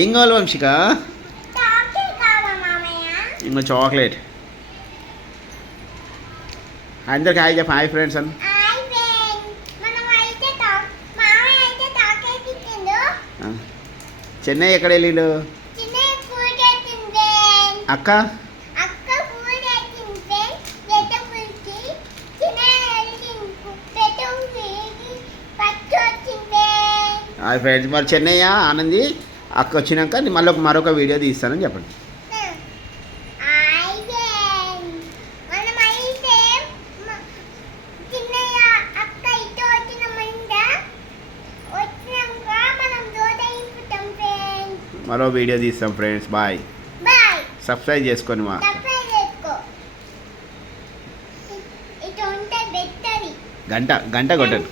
ఏం కావాలి వంశిక? ఇంకో చాక్లెట్. అందరికి హాయ్ చెప్ప. హాయ్ ఫ్రెండ్స్ అని. చెన్నై ఎక్కడ వెళ్ళిండు? అక్క హాయ్ ఫ్రెండ్స్. మరి చెన్నై ఆనంది అక్క వచ్చినాక మళ్ళీ మరొక వీడియో తీస్తానని చెప్పండి. మరో వీడియో తీస్తాం ఫ్రెండ్స్. బాయ్. సబ్స్క్రైబ్ చేసుకోండి. మా గంట కొట్టండి.